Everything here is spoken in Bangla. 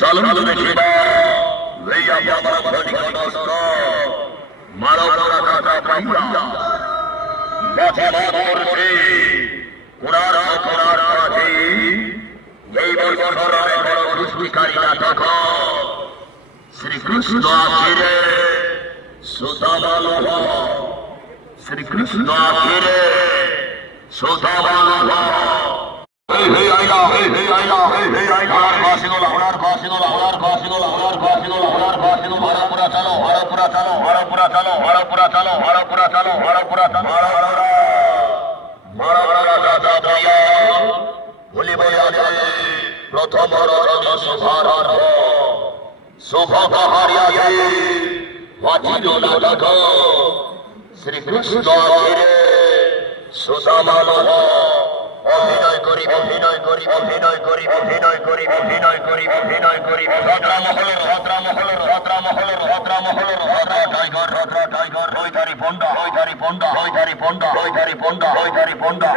চলো দেখিবা লইয়া বাবা ঘড়ি কষ্ট মারো বড় কাকা পাইয়া মাথা করছে কোরআন কাছে এই বছরে বড় দুষ্টিকারী নাটক শ্রীকৃষ্ণ আখিরে সুদামাল শ্রীকৃষ্ণ আখিরে সুদামাল হে আইলা ওনার বাসিগোলা হরপুরা চালো ভুলি প্রথম শুভ হারিয়া শ্রীকৃষ্ণ সুদামাল অভিনয় করি ভদ্রা মহলের রৈধারি পন্ডা